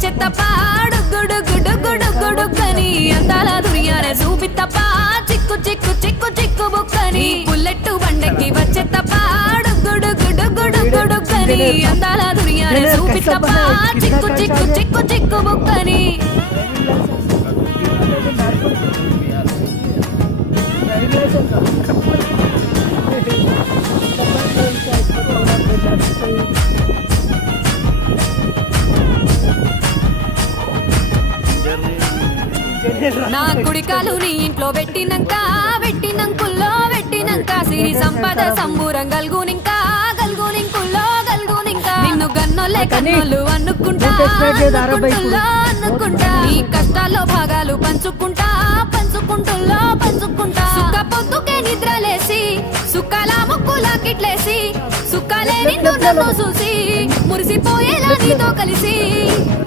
వచ్చే తప్ప డుగ్గుడుగ్గుడుగ్గుడుగ్గుడుగ్గని అందాల దునియానే చూపి తప్ప చిక్కు చిక్కు చిక్కు చిక్కు బుక్కని బుల్లెట్టు బండకి వచ్చే తప్ప డుగ్గుడుగ్గుడుగ్గుడుగ్గుడుగ్గని అందాల దునియానే చూపి తప్ప చిక్కు చిక్కు చిక్కు చిక్కు బుక్కని నా కుడికాలు నీ ఇంట్లో పెట్టినంకుల్లో పెట్టినంక సిరి సంపద సంబూరం గల్గునింకా నిన్ను గన్నోలే కన్నోళ్ళు అనుకుంటా నీ కష్టాల్లో భాగాలు పంచుకుంటా సుఖ పొద్దుకే నిద్రలేసి సుఖాల ముక్కులా కిట్లేసి సుఖాలే నిన్ను నన్ను చూసి మురిసిపోయేలా నీతో కలిసి